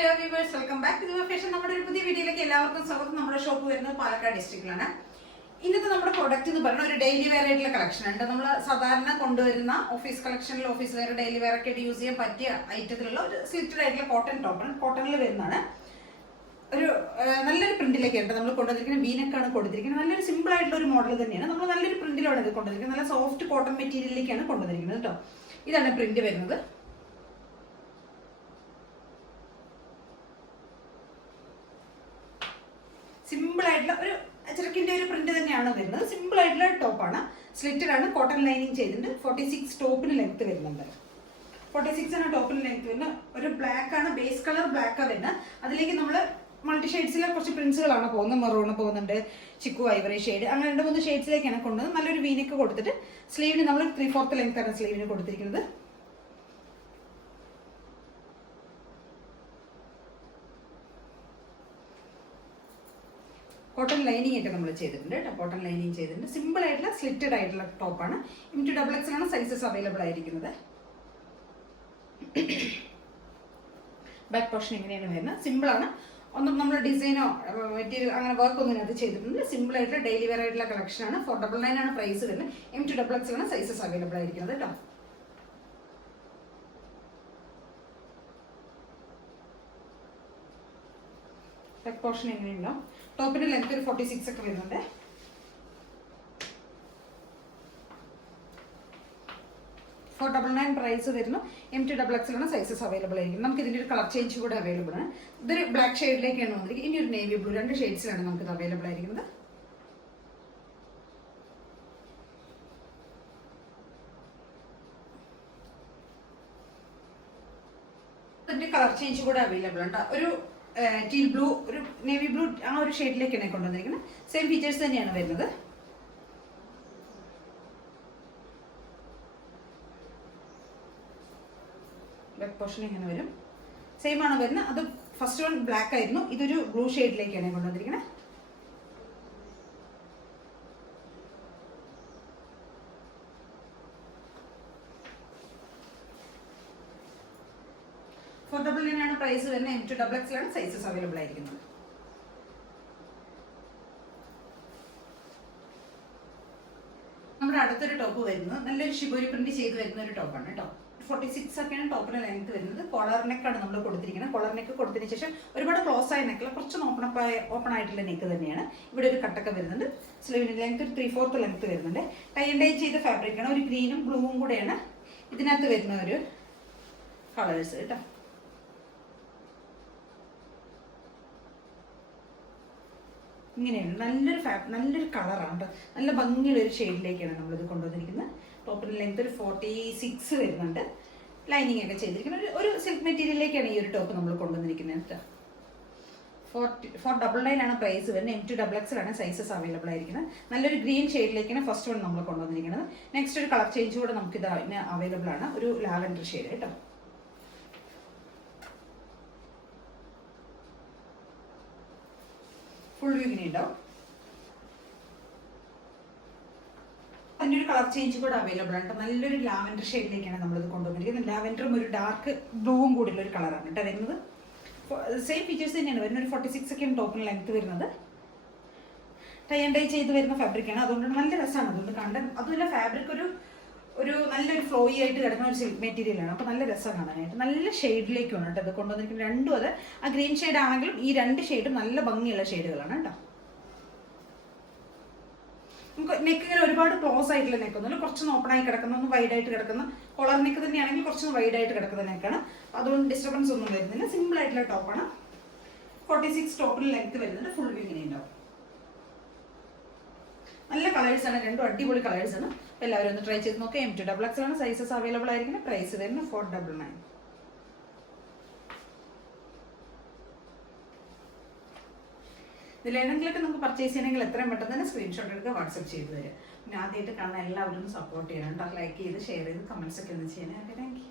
Hello viewers, welcome back to fashion. നമ്മുടെ ഒരു പുതിയ വീഡിയോയിലേക്ക് എല്ലാവർക്കും സ്വാഗതം. നമ്മുടെ ഷോപ്പ് വരുന്നത് പാലക്കാട് ഡിസ്ട്രിക്റ്റിലാണ്. ഇന്നത്തെ നമ്മുടെ പ്രൊഡക്റ്റ് എന്ന് പറഞ്ഞാൽ ഒരു ഡെയിലി വെയർ ആയിട്ടുള്ള കളക്ഷൻ ഉണ്ട്. നമ്മൾ സാധാരണ കൊണ്ടുവരുന്ന ഓഫീസ് കളക്ഷനിൽ ഓഫീസ് വെയർ ഡെയിലി വെയർ ഒക്കെ ആയിട്ട് യൂസ് ചെയ്യാൻ പറ്റിയ ഐറ്റത്തിലുള്ള ഒരു സ്ലിറ്റഡ് ആയിട്ടുള്ള കോട്ടൺ ടോപ്പാണ്. കോട്ടണിൽ വരുന്നതാണ്. ഒരു നല്ലൊരു പ്രിന്റിലേക്കാണ് നമ്മൾ കൊണ്ടുവന്നിരിക്കുന്നത്. വീനക്കാണ് കൊടുത്തിരിക്കുന്നത്. നല്ലൊരു സിമ്പിൾ ആയിട്ടുള്ള ഒരു മോഡൽ തന്നെയാണ്. നമ്മൾ നല്ലൊരു പ്രിന്റിലാണ് ഇത് കൊണ്ടുവന്നിരിക്കുന്നത്. നല്ല സോഫ്റ്റ് കോട്ടൺ മെറ്റീരിയലിലേക്കാണ് കൊണ്ടുവന്നിരിക്കുന്നത് കേട്ടോ. ഇതാണ് പ്രിന്റ് വരുന്നത്. സിമ്പിൾ ആയിട്ടുള്ള ഒരു ചെറുക്കിന്റെ ഒരു പ്രിന്റ് തന്നെയാണ് വരുന്നത്. സിമ്പിൾ ആയിട്ടുള്ള ടോപ്പാണ്. സ്ലിറ്റഡ് ആണ്. കോട്ടൺ ലൈനിങ് ചെയ്തിട്ടുണ്ട്. 46 ടോപ്പിന് ലെങ്ത് വരുന്നുണ്ട്. 46 ആണ് ടോപ്പിന് ലെങ്ത് വരുന്നത്. ഒരു ബ്ലാക്ക് ആണ്, ബേസ് കളർ ബ്ലാക്ക് വരുന്നത്. അതിലേക്ക് നമ്മൾ മൾട്ടി ഷെയ്ഡ്സിലെ കുറച്ച് പ്രിന്റ്സുകളാണ് പോകുന്നത്. മെറൂൺ പോകുന്നുണ്ട്, ചിക്കു ഐവറി ഷെയ്ഡ്, അങ്ങനെ 2-3 ഷെയ്ഡ്സിലേക്കാണ് കൊണ്ടുവന്നത്. നല്ലൊരു വീനക്ക് കൊടുത്തിട്ട് സ്ലീവിന് നമ്മൾ 3/4 ലെങ്ത് ആണ് സ്ലീവിന് കൊടുത്തിരിക്കുന്നത്. കോട്ടൺ ലൈനിങ് ഒക്കെ നമ്മൾ ചെയ്തിട്ടുണ്ട് കേട്ടോ. കോട്ടൺ ലൈനിങ് ചെയ്തിട്ടുണ്ട്. സിമ്പിൾ ആയിട്ടുള്ള സ്ലിറ്റഡ് ആയിട്ടുള്ള ടോപ്പാണ്. M2XX ആണ് സൈസസ് അവൈലബിൾ ആയിരിക്കുന്നത്. ബാക്ക് പോർഷൻ ഇങ്ങനെയാണ് വരുന്നത്. സിമ്പിൾ ആണ്. ഒന്നും നമ്മൾ ഡിസൈനോ മെറ്റീരിയൽ അങ്ങനെ വർക്ക് ഒന്നും അത് ചെയ്തിട്ടുണ്ട്. സിമ്പിൾ ആയിട്ടുള്ള ഡെയിലി വെയർ ആയിട്ടുള്ള കളക്ഷൻ ആണ്. 499 ആണ് പ്രൈസ് വരുന്നത്. M2XX ആണ് സൈസസ് അവൈലബിൾ ആയിരിക്കുന്നത് കേട്ടോ. ബാക്ക് പോർഷൻ എങ്ങനെയുണ്ടോ. ടോപ്പിന്റെ ലെങ്ത് ഒരു 46 ഒക്കെ വരുന്നുണ്ട്. $499 പ്രൈസ് വരുന്നു. M2XX ആണ് സൈസസ് അവൈലബിൾ ആയിരിക്കും. നമുക്ക് ഇതിന്റെ ഒരു കളർ ചേഞ്ച് കൂടെ അവൈലബിൾ ആണ്. ഇതൊരു ബ്ലാക്ക് ഷെയ്ഡിലേക്കാണ് വന്നിരിക്കുന്നത്. ഇനി ഒരു നേവി ബ്ലൂ, 2 ഷെയ്ഡ്സിലാണ് നമുക്ക് ഇത് അവൈലബിൾ ആയിരിക്കുന്നത്. ഇതിന്റെ കളർ ചേഞ്ച് കൂടെ അവൈലബിൾ ഉണ്ട്. ഒരു ടീൽ ബ്ലൂ, ഒരു നേവി ബ്ലൂ, ആ ഒരു ഷെയ്ഡിലേക്കാണ് കൊണ്ടുവന്നിരിക്കുന്നത്. സെയിം ഫീച്ചേഴ്സ് തന്നെയാണ് വരുന്നത്. ബാക്ക് പോർഷൻ ഇങ്ങനെ വരും. സെയിം ആണ് വരുന്നത്. അത് ഫസ്റ്റ് വൺ ബ്ലാക്ക് ആയിരുന്നു. ഇതൊരു ബ്ലൂ ഷെയ്ഡിലേക്കാണ് കൊണ്ടുവന്നിരിക്കുന്നത്. $499 ആണ് പ്രൈസ് വരുന്നത്. M2XX ആണ് സൈസസ് അവൈലബിൾ ആയിരിക്കുന്നത്. നമ്മുടെ അടുത്തൊരു ടോപ്പ് വരുന്നത് നല്ലൊരു ഷിബോരി പ്രിന്റ് ചെയ്ത് വരുന്ന ഒരു ടോപ്പാണ് കേട്ടോ. 46 ഒക്കെയാണ് ടോപ്പിന് ലെങ്ത് വരുന്നത്. കോളർ നെക്കാണ് നമ്മൾ കൊടുത്തിരിക്കുന്നത്. കോളർ നെക്ക് കൊടുത്തതിന് ശേഷം ഒരുപാട് ക്ലോസ് ആയ നെക്കല്ല, കുറച്ച് ഓപ്പൺ ആയിട്ടുള്ള നെക്ക് തന്നെയാണ്. ഇവിടെ ഒരു കട്ടൊക്കെ വരുന്നുണ്ട്. സ്ലീവിന് ലെങ്ത് ഒരു 3/4 ലെങ്ത് വരുന്നുണ്ട്. ടൈ ആൻഡ് ഡൈ ചെയ്ത ഫാബ്രിക് ആണ്. ഒരു ഗ്രീനും ബ്ലൂവും കൂടെയാണ് ഇതിനകത്ത് വരുന്ന ഒരു കളേഴ്സ് കേട്ടോ. ഇങ്ങനെയാണ്. നല്ലൊരു കളറാണ്. നല്ല ഭംഗിയുള്ള ഒരു ഷെയ്ഡിലേക്കാണ് നമ്മളിത് കൊണ്ടുവന്നിരിക്കുന്നത്. ടോപ്പിന് ലെങ്ത് ഒരു 46 വരുന്നുണ്ട്. ലൈനിങ് ഒക്കെ ചെയ്തിരിക്കുന്നത് ഒരു സിൽക്ക് മെറ്റീരിയലിലേക്കാണ് ഈ ഒരു ടോപ്പ് നമ്മൾ കൊണ്ടുവന്നിരിക്കുന്നത് കേട്ടോ. $499 ആണ് പ്രൈസ് വരുന്നത്. M2XX ആണ് സൈസസ് അവൈലബിൾ ആയിരിക്കുന്നത്. നല്ലൊരു ഗ്രീൻ ഷെയ്ഡിലേക്കാണ് ഫസ്റ്റ് വൺ നമ്മൾ കൊണ്ടുവന്നിരിക്കുന്നത്. നെക്സ്റ്റ് ഒരു കളർ ചേഞ്ച് കൂടെ നമുക്ക് ഇത് അവൈലബിൾ ആണ്. ഒരു ലാവൻഡർ ഷെയ്ഡ് കേട്ടോ. ഫുൾ വ്യൂ ഇങ്ങനെ ഉണ്ടാവും. അതിൻ്റെ ഒരു കളർ ചേഞ്ച് കൂടെ അവൈലബിൾ ആണ്. നല്ലൊരു ലാവൻഡർ ഷെയ്ഡിലേക്കാണ് നമ്മളിത് കൊണ്ടുവന്നിരിക്കുന്നത്. ലാവൻഡറും ഒരു ഡാർക്ക് ബ്ലൂവും കൂടിയുള്ള ഒരു കളറാണ് കേട്ടോ വരുന്നത്. സെയിം ഫീച്ചേഴ്സ് തന്നെയാണ് വരുന്നത്. ഒരു 46 ഒക്കെയാണ് ടോപ്പിന് ലെങ്ത് വരുന്നത്. ടൈ ആൻഡ് ഡൈ ചെയ്ത് വരുന്ന ഫാബ്രിക്കാണ്. അതുകൊണ്ട് നല്ല രസമാണ് അതുകൊണ്ട് കണ്ടാൽ. അതുമല്ല ഫാബ്രിക് ഒരു നല്ലൊരു ഫ്ലോയി ആയിട്ട് കിടക്കുന്ന ഒരു സിൽക്ക് മെറ്റീരിയലാണ്. അപ്പോൾ നല്ല രസം കാണാനായിട്ട്. നല്ല ഷെയ്ഡിലേക്കാണ് കേട്ടോ ഇത് കൊണ്ടുവന്നിരിക്കുന്നത്. രണ്ടും അത് ആ ഗ്രീൻ ഷെയ്ഡ് ആണെങ്കിലും ഈ 2 ഷെയ്ഡും നല്ല ഭംഗിയുള്ള ഷെയ്ഡുകളാണ് കേട്ടോ. നമുക്ക് നെക്ക് ഇങ്ങനെ ഒരുപാട് ക്ലോസ് ആയിട്ടുള്ള നെക്കൊന്നുമില്ല. കുറച്ചൊന്ന് ഓപ്പൺ ആയി കിടക്കുന്ന, ഒന്ന് വൈഡ് ആയിട്ട് കിടക്കുന്ന, കോളർ നെക്ക് തന്നെയാണെങ്കിൽ കുറച്ചൊന്ന് വൈഡ് ആയിട്ട് കിടക്കുന്ന നെക്കാണ്. അതുകൊണ്ട് ഡിസ്റ്റർബൻസ് ഒന്നും വരുന്നില്ല. സിമ്പിൾ ആയിട്ടുള്ള ടോപ്പാണ്. 46 ടോപ്പിന് ലെങ്ത് വരുന്നുണ്ട്. ഫുൾ വ്യൂ ഇങ്ങനെ ഉണ്ടാവും. നല്ല കളേഴ്സാണ്. രണ്ടും അടിപൊളി കളേഴ്സാണ്. എല്ലാവരും ഒന്ന് ട്രൈ ചെയ്ത് നോക്കാം. M2XX ആണ് സൈസസ് അവൈലബിൾ ആയിരിക്കുന്നത്. പ്രൈസ് വരുന്നത് $499. ഇതിലേതെങ്കിലുമൊക്കെ നമുക്ക് പർച്ചേസ് ചെയ്യണമെങ്കിൽ എത്രയും പെട്ടെന്ന് തന്നെ സ്ക്രീൻഷോട്ട് എടുക്കുക, വാട്സപ്പ് ചെയ്ത് തരിക. പിന്നെ ആദ്യമായിട്ട് കാണാൻ എല്ലാവരും സപ്പോർട്ട് ചെയ്യണം കേട്ടോ. ലൈക്ക് ചെയ്ത് ഷെയർ ചെയ്ത് കമൻസ് ഒക്കെ ഒന്ന് ചെയ്യണേ. Okay, thank you.